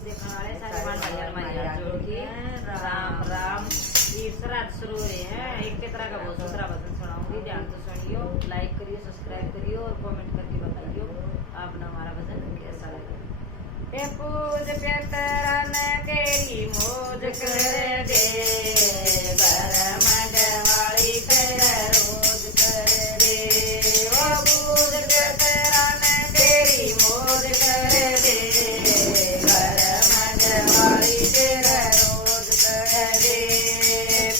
देखने वाले सारे भाई हमारे जोड़ के राम राम। तीसरा शुरू हो रहे हैं। एक तरह का बहुत दूसरा भजन सुनाऊंगी, ध्यान से सुनियो, लाइक करियो, सब्सक्राइब करियो और कमेंट करके बताइयो आपने हमारा भजन कैसा लगा। ए पूज प्यतरन तेरी मौज कर दे, भरम जवाली कर रोज कर दे। ओ पूज प्यतरन तेरी मौज कर दे, भरम जवाली कर रोज कर दे।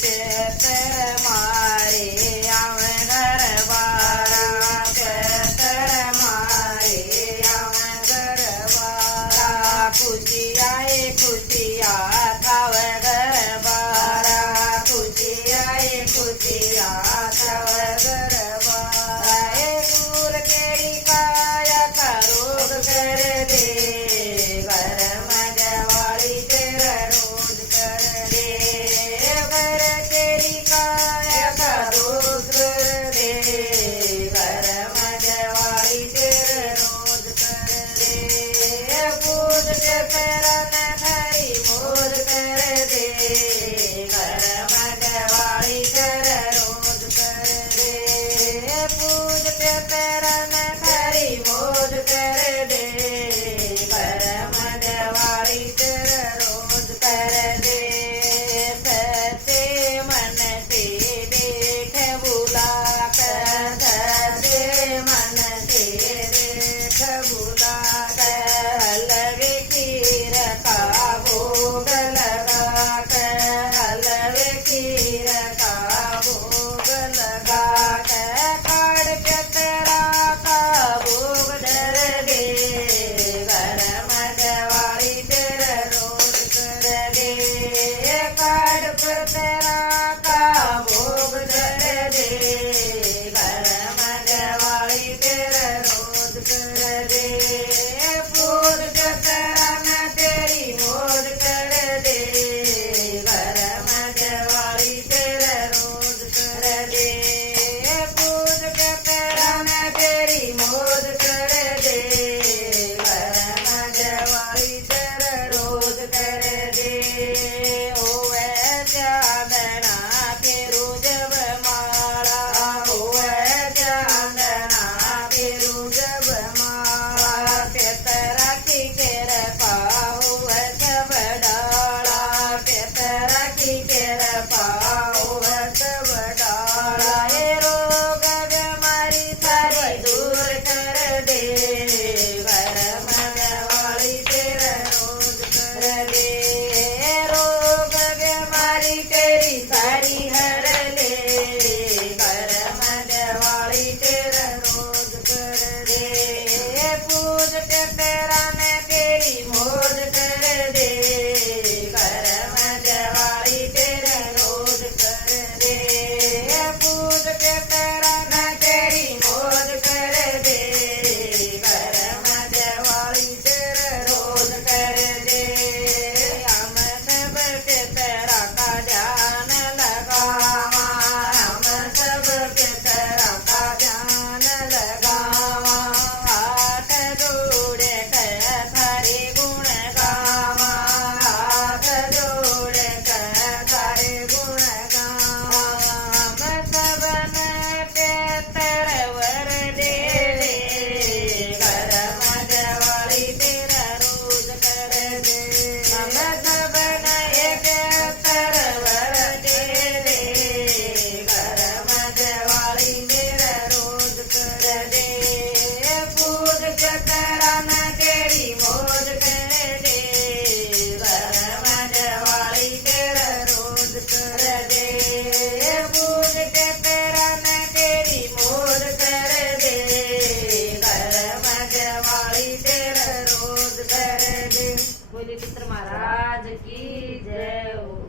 प्यतर मारे आवे घर बारा, प्यतर मारे आवे घर बारा। खुशिया खुशिया थाव घर बारा, खुशिया खुशिया थाव घर बारा। दूर केरी काया का रोग कर दे, घर मजवाड़ी तेरा रोज कर दे। घर केरी काया का रोग कर दे, घर मजवाड़ी तेरा रोज कर दे। पूज के करन हरी मोज कर दे, घर मजवाड़ी तेरा रोज कर दे। पूज के करन हरी मोज कर दे, घर मजवाड़ी तेरा रोज कर दे। सच्चे मन से देख बुला कर, सच्चे मन से देख बुला कर। हलवे खीर का भोग लगा कर, हलवे खीर का भोग लगा कर। काढ़ प्यतरा का भोग धर दे, घर मजवाड़ी तेरा रोज कर दे। काढ़ प्यतरा का भोग धर दे, घर मजवाड़ी तेरा रोज कर दे। पूज प्यतरन तेरी मौज कर दे, घर मजवाड़ी तेरा रोज कर दे। पूज प्यतरन तेरी मौज कर दे, घर मजवाड़ी तेरा रोज कर दे। ओवे चांदना फेरू जब माला, ओवे चांदना फेरू जब माला। प्यतरा की केर पाऊ सब डाला, प्यतरा की केर पाऊ सब डाला। ए रोग बीमारी सारी दूर कर दे, घर मजवाड़ी तेरा रोज कर दे। रोग बीमारी तेरी सारी हर ले, घर मजवाड़ी तेरा रोज कर दे। पूज प्यतरन तेरी मौज कर दे, घर मजवाड़ी तेरा रोज कर दे। पूज प्यतरन तेरी मौज कर दे, घर मजवाड़ी तेरा रोज कर दे। हम सब प्यतरा का ध्यान लगावा, हम सब प्यतरा का ध्यान लगावा। हाथ जोड़े कर सारे गुण गावा, हाथ जोड़े कर सारे गुण गावा। हम सबन प्यतर वर दे दे, घर मजवाड़ी तेरा रोज कर दे। हम सबन एक प्यतर वर दे दे, घर मजवाड़ी तेरा रोज कर दे। पूज प्यतरन तेरी मौज कर दे, घर मजवाड़ी तेरा रोज कर दे। पूज प्यतरन तेरी मौज कर दे, घर मजवाड़ी तेरा रोज कर दे। बोलिए चित्र महाराज की जय हो।